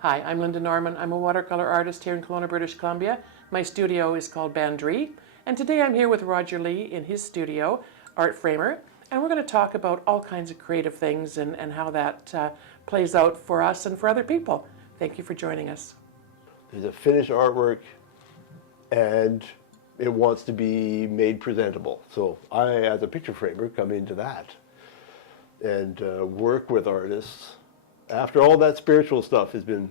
Hi, I'm Linda Norman. I'm a watercolor artist here in Kelowna, British Columbia. My studio is called Bandree, and today I'm here with Roger Lee in his studio, Art Framer, and we're going to talk about all kinds of creative things and how that plays out for us and for other people. Thank you for joining us. There's a finished artwork, and it wants to be made presentable. So I, as a picture framer, come into that and work with artists after all that spiritual stuff has been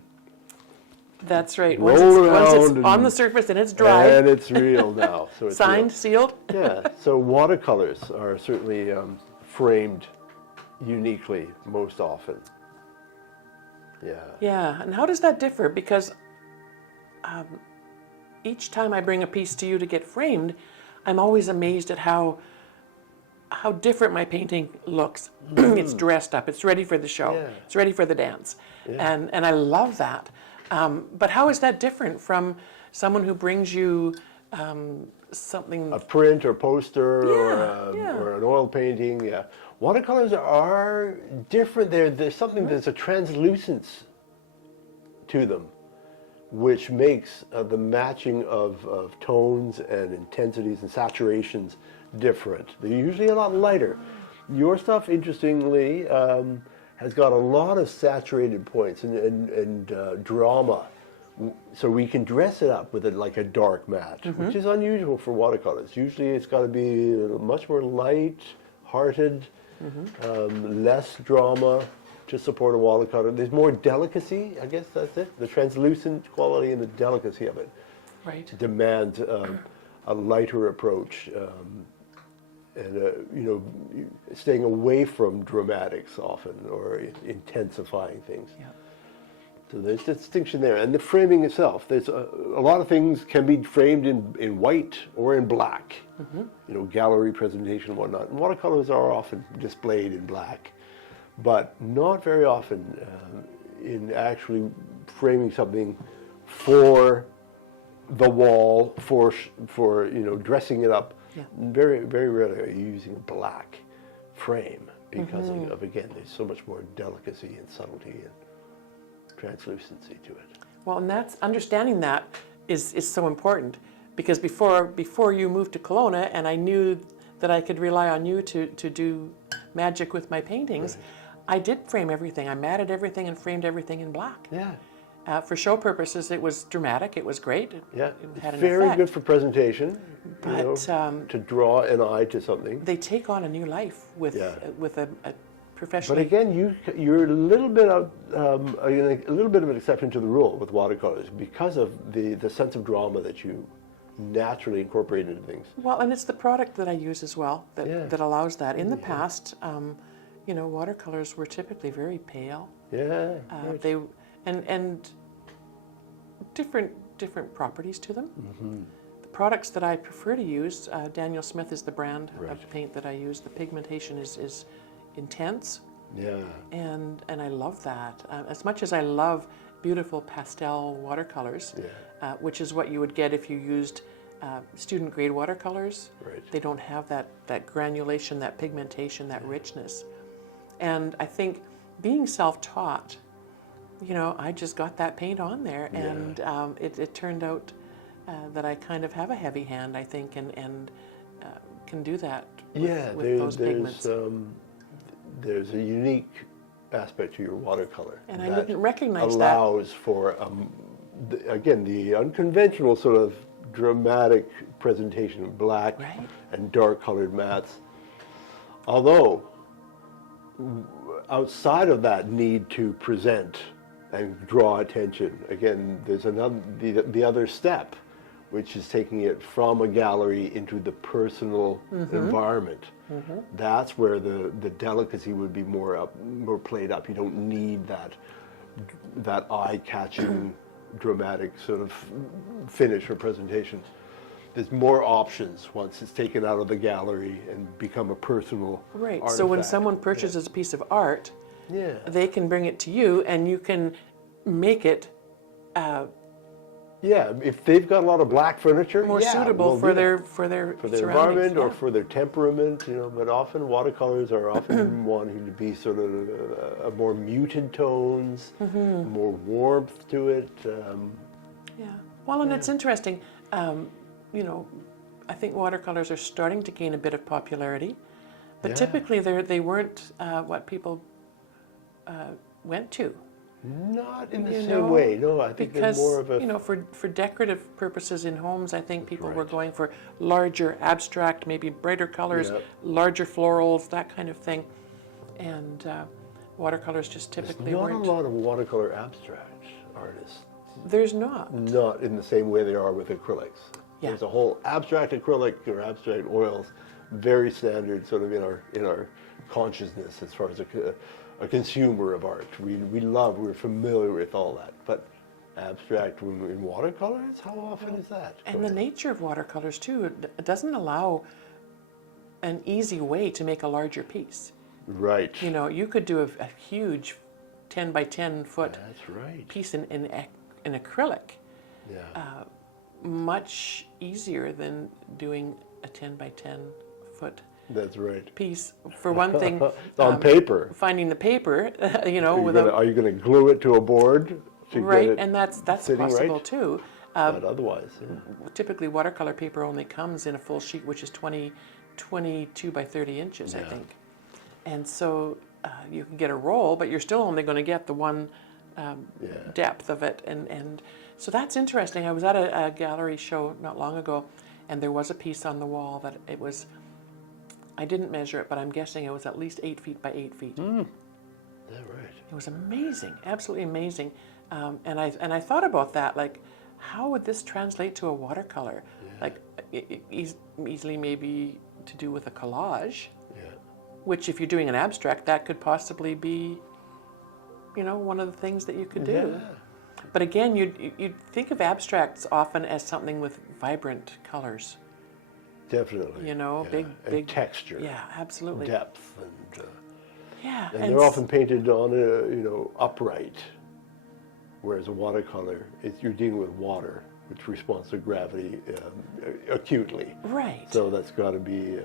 That's right. Once it's on the surface and it's dry. and it's real now. So it's Signed, real. sealed. Yeah. So watercolors are certainly framed uniquely most often. Yeah. Yeah, and how does that differ? Because each time I bring a piece to you to get framed, I'm always amazed at how different my painting looks. It's dressed up, it's ready for the show, Yeah. it's ready for the dance, and I love that. But how is that different from someone who brings you something? A print or poster Yeah. or an oil painting, yeah. Watercolors are different. There's something, there's a translucence to them, which makes the matching of tones and intensities and saturations different. They're usually a lot lighter. Your stuff, interestingly, has got a lot of saturated points and drama. So we can dress it up with like a dark matte, which is unusual for watercolors. Usually it's got to be much more light-hearted, less drama to support a watercolor. There's more delicacy, I guess that's it. The translucent quality and the delicacy of it demands a lighter approach, and staying away from dramatics often or intensifying things. Yeah. So there's distinction there, and the framing itself. There's a lot of things can be framed in white or in black. Gallery presentation and whatnot. And watercolors are often displayed in black, but not very often in actually framing something for the wall, for dressing it up. Yeah. Very, very rarely are you using a black frame because of again, there's so much more delicacy and subtlety and translucency to it. Well, and that's understanding that is so important, because before you moved to Kelowna and I knew that I could rely on you to do magic with my paintings, I did frame everything. I matted everything and framed everything in black. Yeah. For show purposes, it was dramatic. It was great. It had an very effect. good for presentation. But to draw an eye to something. they take on a new life with a professional. But again, you're a little bit of an exception to the rule with watercolors because of the sense of drama that you naturally incorporate into things. Well, and it's the product that I use as well that allows that. In the past, watercolors were typically very pale. Yeah. Right. They and different properties to them. The products that I prefer to use, Daniel Smith is the brand of paint that I use. The pigmentation is intense. Yeah. And I love that. As much as I love beautiful pastel watercolors, which is what you would get if you used student grade watercolors. Right. They don't have that granulation, that pigmentation, that richness. And I think being self-taught, I just got that paint on there, and it turned out that I kind of have a heavy hand, I think, and can do that with those pigments. There's a unique aspect to your watercolor. And I didn't recognize that. Allows for, again, the unconventional sort of dramatic presentation of black and dark colored mattes. Although, outside of that need to present and draw attention, again, there's the other step, which is taking it from a gallery into the personal environment. That's where the delicacy would be more played up. You don't need that eye-catching, dramatic sort of finish or presentation. There's more options once it's taken out of the gallery and become a personal artifact. So when someone purchases a piece of art, they can bring it to you, and you can make it Yeah, if they've got a lot of black furniture, More yeah, suitable we'll for do their that. for their For their surroundings. environment or Yeah. for their temperament, you know. But often watercolors are often wanting to be sort of more muted tones, more warmth to it. Yeah. Well, and it's interesting. You know, I think watercolors are starting to gain a bit of popularity, but Yeah. typically they weren't what people went to. Not in the You same know, way. No, I think they're because more of a. you know, for decorative purposes in homes, I think people were right. going for larger, abstract, maybe brighter colors, Yep. larger florals, that kind of thing, and watercolors just There's typically not weren't. a lot of watercolor abstract artists. There's not. Not in the same way they are with acrylics. Yeah. There's a whole abstract acrylic or abstract oils, very standard sort of in our consciousness as far as a consumer of art. We're familiar with all that. But abstract in watercolors, how often is that? And the nature of watercolors too, it doesn't allow an easy way to make a larger piece. Right. You know, you could do a huge 10 by 10 foot That's right. piece in acrylic Yeah. much easier than doing a 10 by 10 foot That's right. piece. For one thing, On paper. finding the paper, you know, Are you going to glue it to a board to right, get it and that's sitting possible right? too. But otherwise, yeah. Typically, watercolor paper only comes in a full sheet, which is 22 by 30 inches, I Yeah. think. And so you can get a roll, but you're still only going to get the one Yeah. depth of it. And so that's interesting. I was at a gallery show not long ago, and there was a piece on the wall that it was, I didn't measure it, but I'm guessing it was at least 8 feet by 8 feet. Is that right? It was amazing, absolutely amazing. And I thought about that, like, how would this translate to a watercolor? Yeah. Like, easily maybe to do with a collage, Yeah. which if you're doing an abstract, that could possibly be, you know, one of the things that you could do. Yeah. But again, you'd think of abstracts often as something with vibrant colors, Definitely. you know, Yeah. big, And big texture. Yeah, absolutely. Depth and. Yeah, And they're often painted on upright, whereas a watercolor, you're dealing with water, which responds to gravity acutely. right. So that's got to be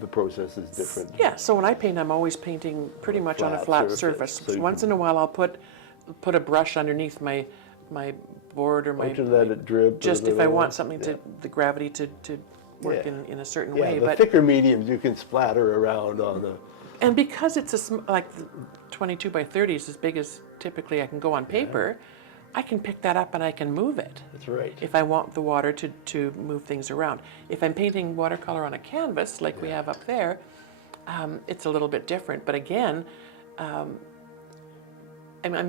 the process is different. Yeah, so when I paint, I'm always painting pretty much on a flat surface. so you Once in a while, I'll put a brush underneath my board or my to let it drip. just a if I little. want something Yeah. the gravity to work Yeah. in a certain Yeah, way. the But thicker mediums you can splatter around on the. and because it's like the 22 by 30 is as big as typically I can go on paper, I can pick that up and I can move it. That's right. If I want the water to move things around. If I'm painting watercolor on a canvas, like we have up there, it's a little bit different. But again, I'm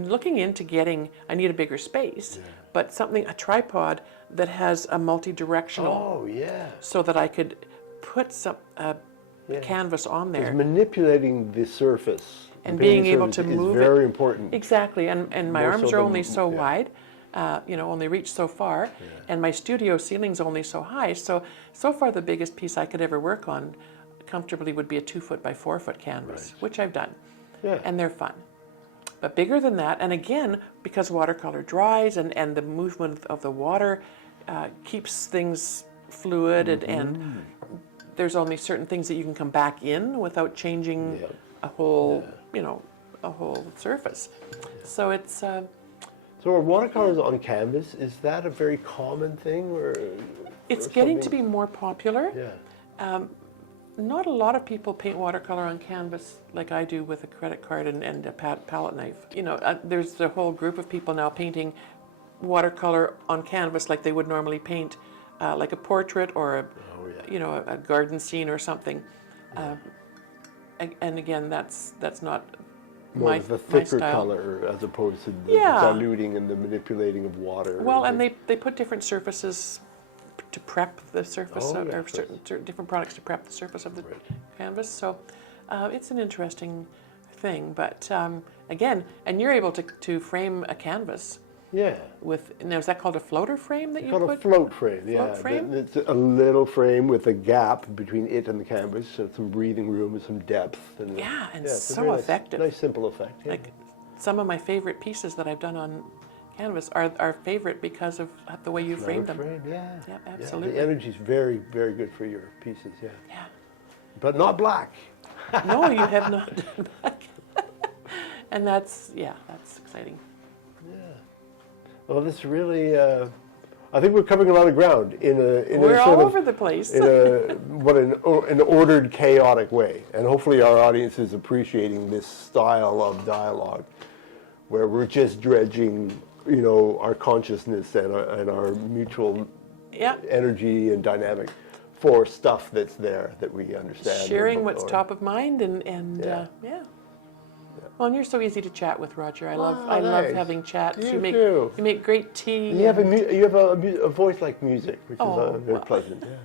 looking into I need a bigger space, but a tripod that has a multi-directional, Oh yeah. so that I could put Yeah. canvas on It's there. manipulating the surface. And The painting being able to surface move is it. very important. Exactly, and my More arms so are than- only so yeah. wide, you know, only reach so far, and my studio ceiling's only so high. So far, the biggest piece I could ever work on comfortably would be a 2 foot by 4 foot canvas, which I've done, Yeah. and they're fun. But bigger than that, and again, because watercolor dries and the movement of the water keeps things fluid, and there's only certain things that you can come back in without changing a whole, you know, a whole surface. So it's So are watercolors on canvas, is that a very common thing? it's or getting to something? be more popular. Yeah. Not a lot of people paint watercolor on canvas like I do with a credit card and a palette knife. You know, there's a whole group of people now painting watercolor on canvas like they would normally paint like a portrait or you know, a garden scene or something. And again, that's not More my, of the my thicker style. color as opposed to the Yeah. diluting and the manipulating of water. Well, and they put different surfaces to prep the surface, Oh, yeah, or of course. certain different products to prep the surface of the Right. canvas. So it's an interesting thing. But again, and you're able to frame a canvas Yeah. now is that called a floater frame that It's you called a put? float frame, yeah. frame? It's a little frame with a gap between it and the canvas, so some breathing room and some depth. And Yeah, and it's a so very effective. Nice simple effect. Yeah. Like some of my favorite pieces that I've done on canvas are our favorite because of the way you framed them. Frame, yeah. Yeah, Yeah, absolutely. the energy's very, very good for your pieces, yeah. Yeah. But not black. No, you have not done back. And that's exciting. Yeah. Well, this really, I think we're covering a lot of ground We're a all sort over of, the place. in an ordered, chaotic way. And hopefully our audience is appreciating this style of dialogue where we're just dredging, our consciousness and our mutual Yeah. energy and dynamic for stuff that's there that we understand. Sharing what's top of mind and Yeah. yeah. Well, and you're so easy to chat with, Roger. I love nice. having chats. You too. You make great tea. You have a voice like music, which is very pleasant. Yeah.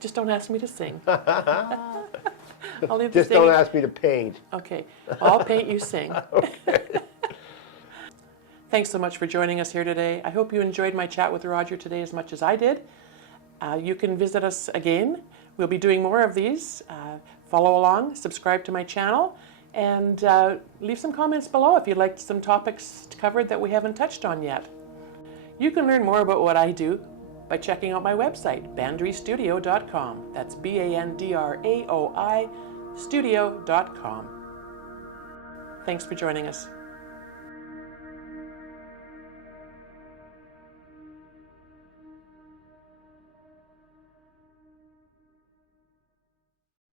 Just don't ask me to sing. I'll leave the Just don't singing- ask me to paint. Okay, well, I'll paint, you sing. Okay. Thanks so much for joining us here today. I hope you enjoyed my chat with Roger today as much as I did. You can visit us again. We'll be doing more of these. Follow along, subscribe to my channel, and leave some comments below if you'd like some topics covered that we haven't touched on yet. You can learn more about what I do by checking out my website, bandrystudio.com. That's BANDRAOI studio.com. Thanks for joining us.